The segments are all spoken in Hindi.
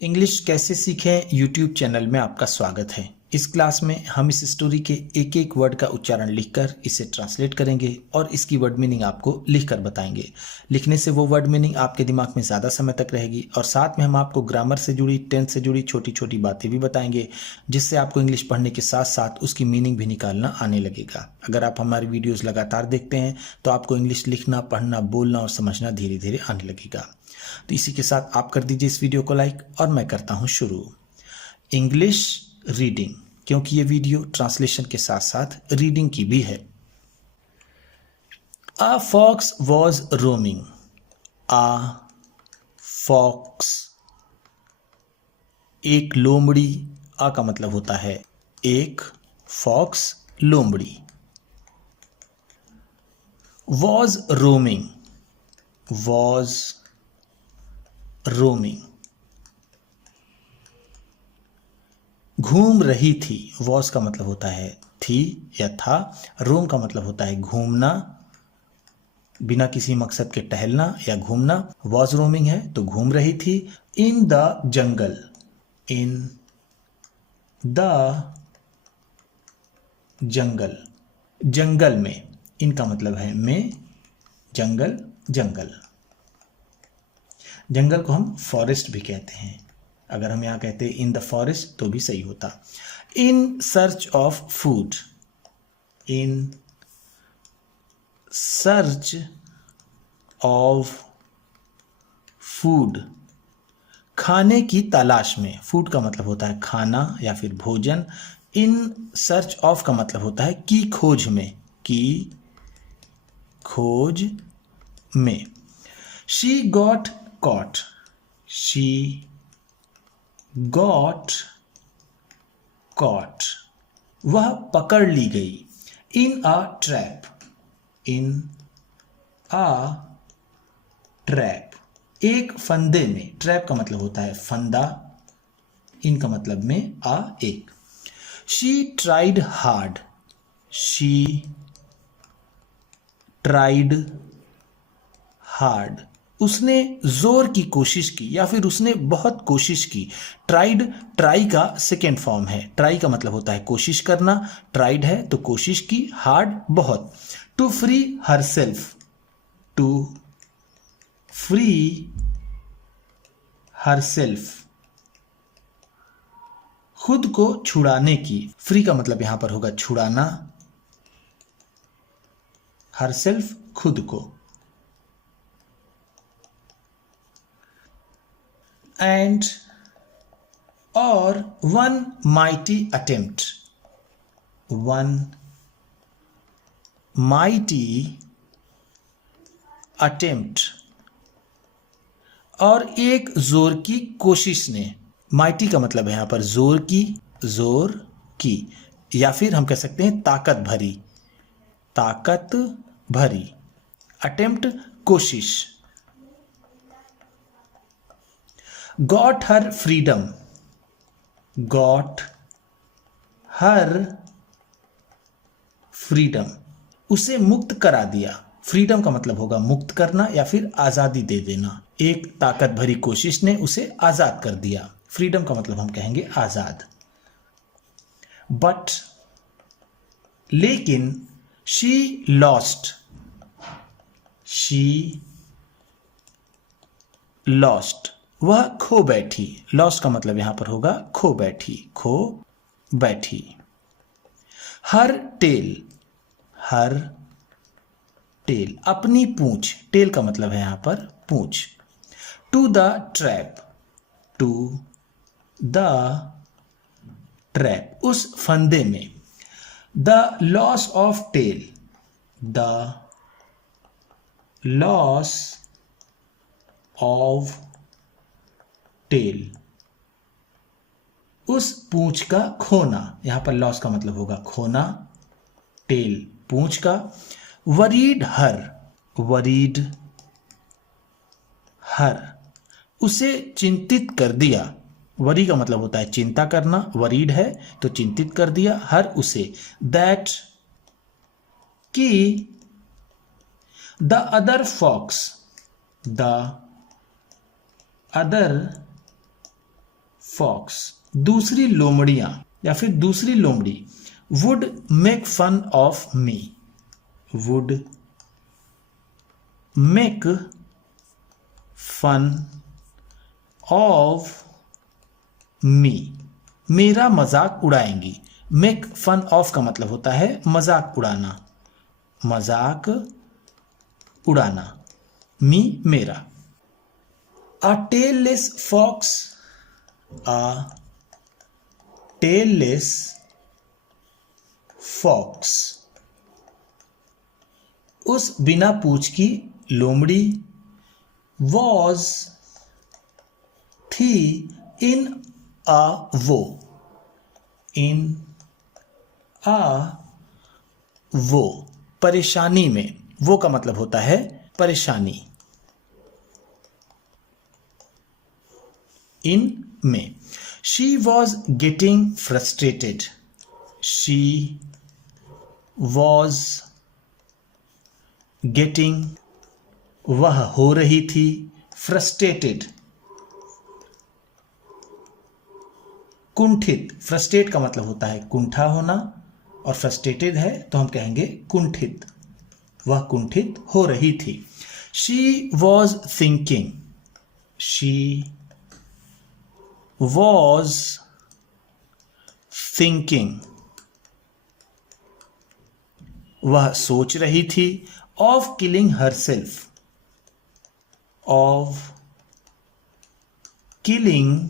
इंग्लिश कैसे सीखें यूट्यूब चैनल में आपका स्वागत है। इस क्लास में हम इस स्टोरी के एक एक वर्ड का उच्चारण लिखकर इसे ट्रांसलेट करेंगे और इसकी वर्ड मीनिंग आपको लिखकर बताएंगे। लिखने से वो वर्ड मीनिंग आपके दिमाग में ज़्यादा समय तक रहेगी और साथ में हम आपको ग्रामर से जुड़ी, टेंस से जुड़ी छोटी छोटी बातें भी बताएंगे, जिससे आपको इंग्लिश पढ़ने के साथ साथ उसकी मीनिंग भी निकालना आने लगेगा। अगर आप हमारी वीडियोज़ लगातार देखते हैं तो आपको इंग्लिश लिखना, पढ़ना, बोलना और समझना धीरे धीरे आने लगेगा। तो इसी के साथ आप कर दीजिए इस वीडियो को लाइक और मैं करता हूं शुरू। इंग्लिश रीडिंग, क्योंकि ये वीडियो ट्रांसलेशन के साथ साथ रीडिंग की भी है। A fox was roaming. A fox, एक लोमड़ी। अ का मतलब होता है एक, फॉक्स लोमड़ी। Was roaming, was roaming. घूम रही थी। वॉज का मतलब होता है थी या था। रोम का मतलब होता है घूमना, बिना किसी मकसद के टहलना या घूमना। वॉज रोमिंग है तो घूम रही थी। In the jungle, in the jungle, जंगल में। इनका मतलब है में, जंगल, जंगल। जंगल को हम फॉरेस्ट भी कहते हैं। अगर हम यहाँ कहते इन द फॉरेस्ट तो भी सही होता। In search of food, in search of food, खाने की तलाश में। फूड का मतलब होता है खाना या फिर भोजन। इन सर्च ऑफ का मतलब होता है की खोज में, की खोज में। She got caught, she got caught, वह पकड़ ली गई। इन a trap, in a trap, एक फंदे में। ट्रैप का मतलब होता है फंदा, इनका मतलब में आ एक। She tried hard, she tried hard, उसने जोर की कोशिश की या फिर उसने बहुत कोशिश की। ट्राइड, ट्राई का सेकेंड फॉर्म है। ट्राई का मतलब होता है कोशिश करना, ट्राइड है तो कोशिश की, हार्ड बहुत। To free herself, to free herself, खुद को छुड़ाने की। फ्री का मतलब यहां पर होगा छुड़ाना, हर सेल्फ खुद को। एंड और one mighty attempt, one mighty attempt, और एक जोर की कोशिश ने। माइटी का मतलब है यहां पर जोर की, जोर की, या फिर हम कह सकते हैं ताकत भरी, ताकत भरी। अटेम्प्ट कोशिश। Got her freedom, got her freedom, उसे मुक्त करा दिया। फ्रीडम का मतलब होगा मुक्त करना या फिर आजादी दे देना। एक ताकत भरी कोशिश ने उसे आजाद कर दिया। फ्रीडम का मतलब हम कहेंगे आजाद। बट, लेकिन, शी लॉस्ट, शी लॉस्ट, वह खो बैठी। लॉस्ट का मतलब यहां पर होगा खो बैठी, खो बैठी। हर टेल, हर टेल, अपनी पूंछ। टेल का मतलब है यहां पर पूंछ। To the trap, to the trap, उस फंदे में। The loss of tail, the loss of tail, उस पूंछ का खोना। यहां पर लॉस का मतलब होगा खोना, टेल पूंछ का। वरीड हर, वरीड हर, उसे चिंतित कर दिया। वरी का मतलब होता है चिंता करना, वरीड है तो चिंतित कर दिया, हर उसे। दैट, कि the other fox, the other fox दूसरी लोमड़ियां या फिर दूसरी लोमड़ी would make fun of me, would make fun of me, मेरा मजाक उड़ाएंगी। मेक फन ऑफ का मतलब होता है मजाक उड़ाना, मजाक उड़ाना। मी मेरा। अ टेललेस फॉक्स, अ टेललेस फॉक्स उस बिना पूंछ की लोमड़ी वॉज थी इन अ वो, इन अ वो परेशानी में। वो का मतलब होता है परेशानी, इन में। She was getting frustrated, she was getting वह हो रही थी, फ्रस्ट्रेटेड कुंठित। फ्रस्ट्रेट का मतलब होता है कुंठा होना और फ्रस्ट्रेटेड है तो हम कहेंगे कुंठित, वह कुंठित हो रही थी। She was thinking, she was thinking वह सोच रही थी। Of killing herself, of killing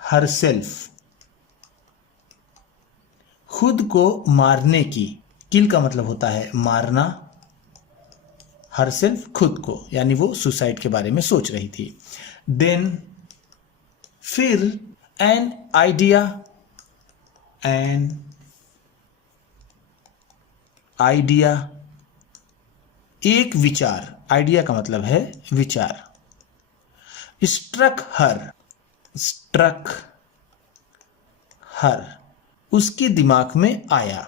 herself खुद को मारने की। किल का मतलब होता है मारना, हरसेल्फ खुद को, यानी वो सुसाइड के बारे में सोच रही थी। देन फिर एन आइडिया, एन आइडिया एक विचार, आइडिया का मतलब है विचार। स्ट्रक हर, स्ट्रक हर उसके दिमाग में आया।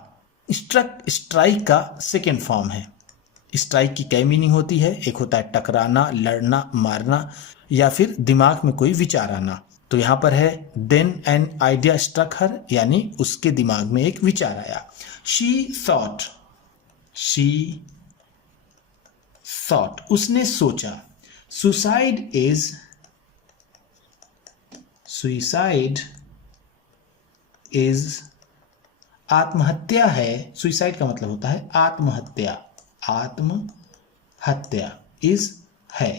स्ट्रक स्ट्राइक का सेकेंड फॉर्म है। स्ट्राइक की कई मीनिंग होती है, एक होता है टकराना, लड़ना, मारना या फिर दिमाग में कोई विचार आना। तो यहां पर है देन एन आइडिया स्ट्रक हर, यानी उसके दिमाग में एक विचार आया। शी थॉट, शी थॉट उसने सोचा। सुसाइड इज, सुसाइड इज आत्महत्या है। सुसाइड का मतलब होता है आत्महत्या, आत्महत्या इज है।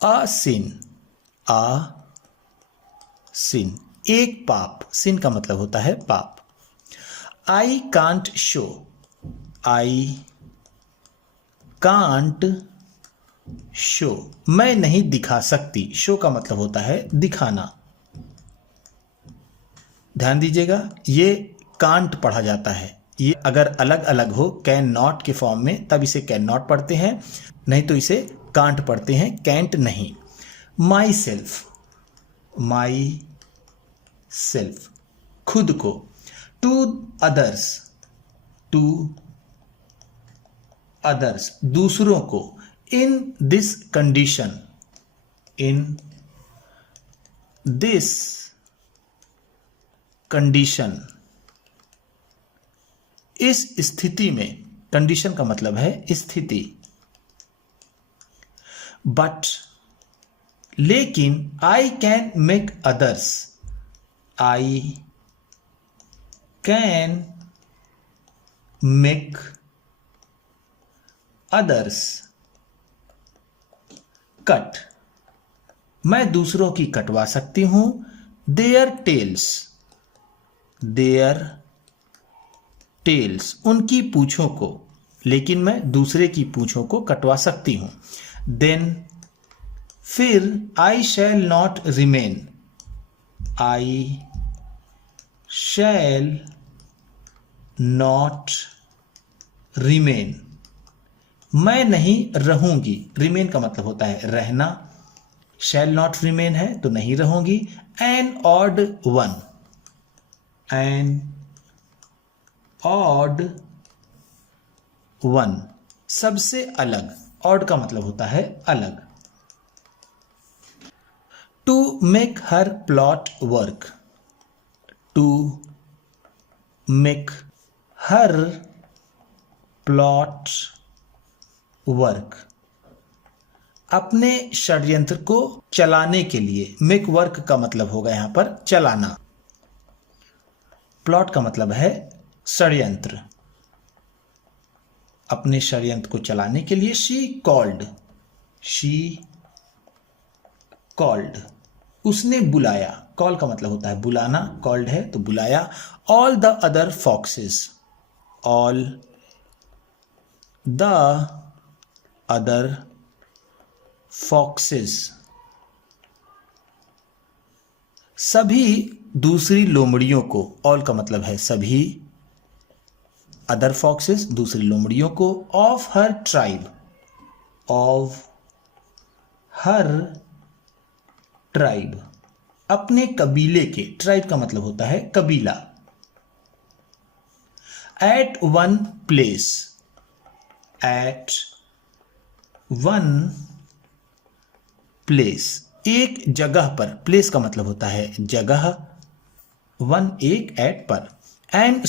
अ सिन, अ सिन एक पाप, सिन का मतलब होता है पाप। I can't show, I can't show मैं नहीं दिखा सकती। शो का मतलब होता है दिखाना। ध्यान दीजिएगा ये कांट पढ़ा जाता है, ये अगर अलग अलग हो कैन नॉट के फॉर्म में तब इसे कैन नॉट पढ़ते हैं, नहीं तो इसे कांट पढ़ते हैं, कैंट नहीं। माई सेल्फ, माई सेल्फ खुद को। टू अदर्स, टू अदर्स दूसरों को। In this condition, in this condition इस स्थिति में। कंडीशन का मतलब है स्थिति। बट लेकिन I can make others, I can make others cut मैं दूसरों की कटवा सकती हूं। देयर टेल्स, देयर टेल्स उनकी पूंछों को, लेकिन मैं दूसरे की पूंछों को कटवा सकती हूं। देन फिर I shall not remain, I shall not remain मैं नहीं रहूंगी। रिमेन का मतलब होता है रहना, शैल नॉट रिमेन है तो नहीं रहूंगी। An odd one, an odd one सबसे अलग। ऑड का मतलब होता है अलग। To make her plot work, to make her plot work, अपने षड्यंत्र को चलाने के लिए। मेक वर्क का मतलब होगा यहां पर चलाना, प्लॉट का मतलब है षड्यंत्र। अपने षड्यंत्र को चलाने के लिए शी कॉल्ड, उसने बुलाया। कॉल का मतलब होता है बुलाना, कॉल्ड है तो बुलाया। All the other foxes, all the other foxes, सभी दूसरी लोमड़ियों को। ऑल का मतलब है सभी, अदर फॉक्सेस दूसरी लोमड़ियों को। Of her tribe, of her tribe, अपने कबीले के। ट्राइब का मतलब होता है कबीला। At one place, at one place, एक जगह पर। प्लेस का मतलब होता है जगह, वन एक, एट पर। एंड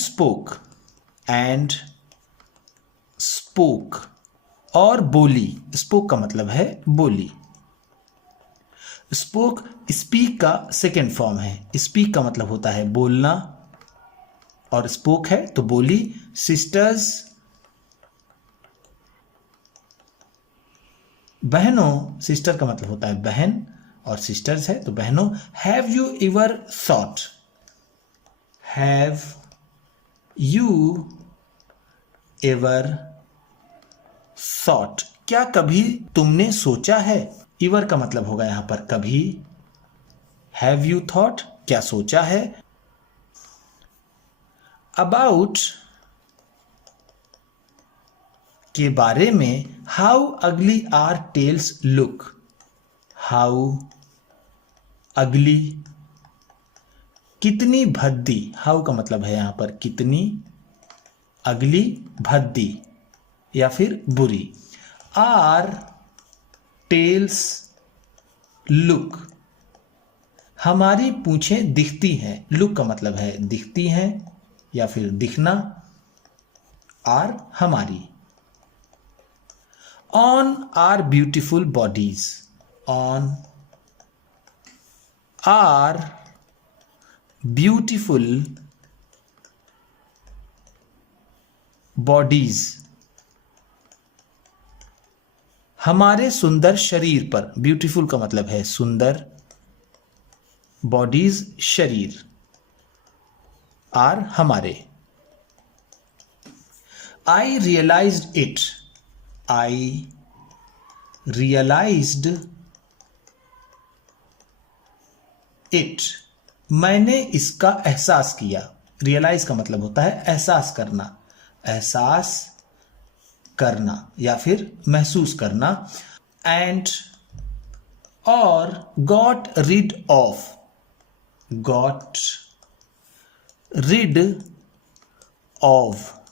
स्पोक, और बोली। स्पोक का मतलब है बोली। स्पोक स्पीक का सेकेंड फॉर्म है। स्पीक का मतलब होता है बोलना और स्पोक है तो बोली। सिस्टर्स, बहनों, सिस्टर का मतलब होता है बहन और सिस्टर्स है तो बहनों। Have you ever thought, have you ever thought, क्या कभी तुमने सोचा है। एवर का मतलब होगा यहां पर कभी। हैव यू थॉट, क्या सोचा है। अबाउट के बारे में। हाउ अगली आर टेल्स लुक, हाउ अगली, कितनी भद्दी। हाउ का मतलब है यहां पर कितनी, अगली भद्दी या फिर बुरी। आर टेल्स लुक, हमारी पूंछें दिखती हैं। लुक का मतलब है दिखती हैं या फिर दिखना। आर हमारी। On our beautiful bodies, on our beautiful bodies, हमारे सुंदर शरीर पर। ब्यूटीफुल का मतलब है सुंदर, बॉडीज शरीर, आर हमारे। I realized it, I realized it, मैंने इसका एहसास किया। रियलाइज का मतलब होता है एहसास करना, एहसास करना या फिर महसूस करना। एंड और got rid of, got rid of,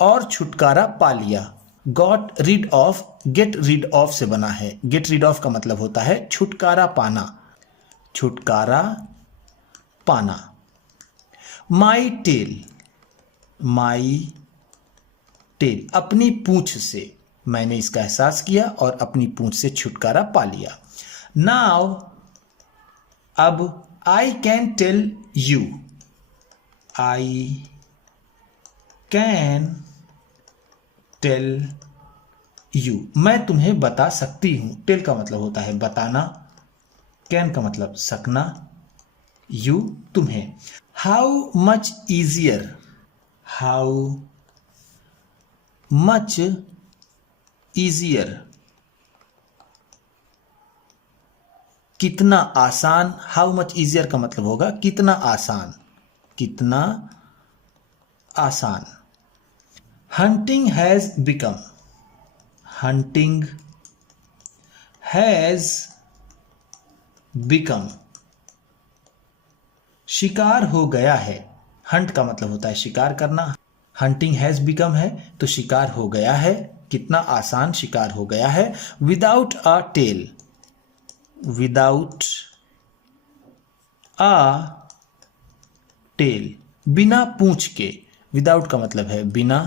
और छुटकारा पा लिया। Got rid of get rid of से बना है। गेट रिड ऑफ का मतलब होता है छुटकारा पाना, छुटकारा पाना। माई टेल, माई टेल, अपनी पूंछ से। मैंने इसका एहसास किया और अपनी पूंछ से छुटकारा पा लिया। नाउ अब I can tell you, I can tell you, मैं तुम्हें बता सकती हूं। टेल का मतलब होता है बताना, कैन का मतलब सकना, यू तुम्हें। How much easier, how much easier, कितना आसान। हाउ मच ईजियर का मतलब होगा कितना आसान, कितना आसान। Hunting has become, hunting has become, शिकार हो गया है। हंट का मतलब होता है शिकार करना, हंटिंग हैज बिकम है तो शिकार हो गया है, कितना आसान शिकार हो गया है। Without a tail, without a tail, बिना पूंछ के। विदाउट का मतलब है बिना,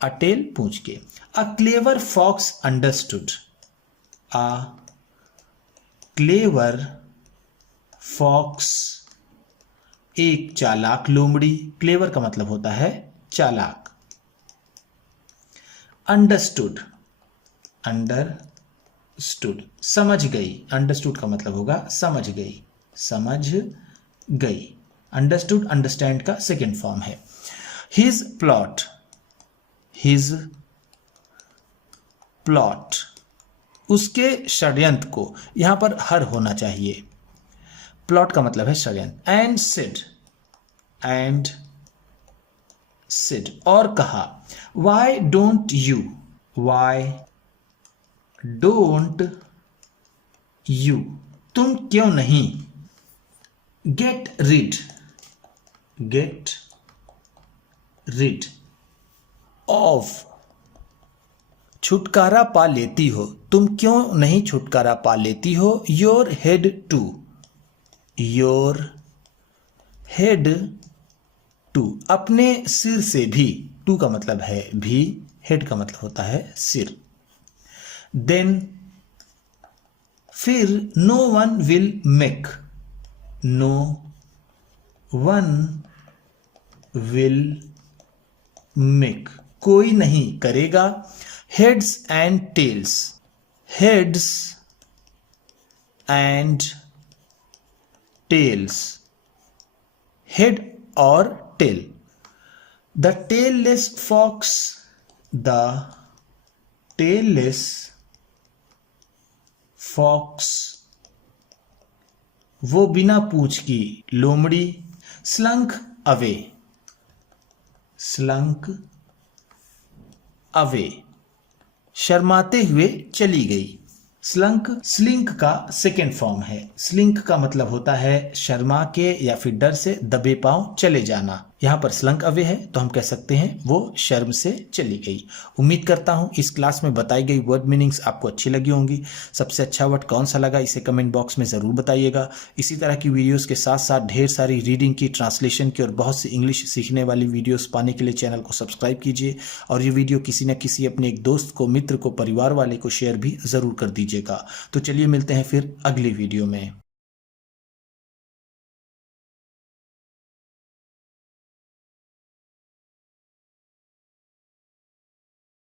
अ टेल पूंछ के। A clever fox understood, a clever fox एक चालाक लोमड़ी। क्लेवर का मतलब होता है चालाक। अंडरस्टूड, अंडरस्टूड समझ गई। अंडरस्टूड का मतलब होगा समझ गई, समझ गई। अंडरस्टूड अंडरस्टैंड का सेकेंड फॉर्म है। हिज प्लॉट, हिज प्लॉट उसके षड्यंत्र को, यहां पर हर होना चाहिए। प्लॉट का मतलब है षड्यंत्र। एंड सिड, एंड सिड और कहा। Why don't you, why don't you तुम क्यों नहीं। Get rid, get rid of छुटकारा पा लेती हो, तुम क्यों नहीं छुटकारा पा लेती हो। Your head to, your head to अपने सिर से भी। टू का मतलब है भी, हेड का मतलब होता है सिर। देन फिर no one will make, no one will make कोई नहीं करेगा। Heads and tails, heads and tails, head और tail. The tailless fox, the tailless fox वो बिना पूंछ की लोमड़ी। स्लंक अवे, स्लंक अवे शर्माते हुए चली गई। स्लंक स्लिंक का सेकेंड फॉर्म है। स्लिंक का मतलब होता है शर्मा के या फिर डर से दबे पांव चले जाना। यहाँ पर स्लंक अवे है तो हम कह सकते हैं वो शर्म से चली गई। उम्मीद करता हूँ इस क्लास में बताई गई वर्ड मीनिंग्स आपको अच्छी लगी होंगी। सबसे अच्छा वर्ड कौन सा लगा इसे कमेंट बॉक्स में ज़रूर बताइएगा। इसी तरह की वीडियोस के साथ साथ ढेर सारी रीडिंग की, ट्रांसलेशन की और बहुत सी इंग्लिश सीखने वाली वीडियोस पाने के लिए चैनल को सब्सक्राइब कीजिए और ये वीडियो किसी न किसी अपने एक दोस्त को, मित्र को, परिवार वाले को शेयर भी ज़रूर कर दीजिएगा। तो चलिए मिलते हैं फिर अगली वीडियो में।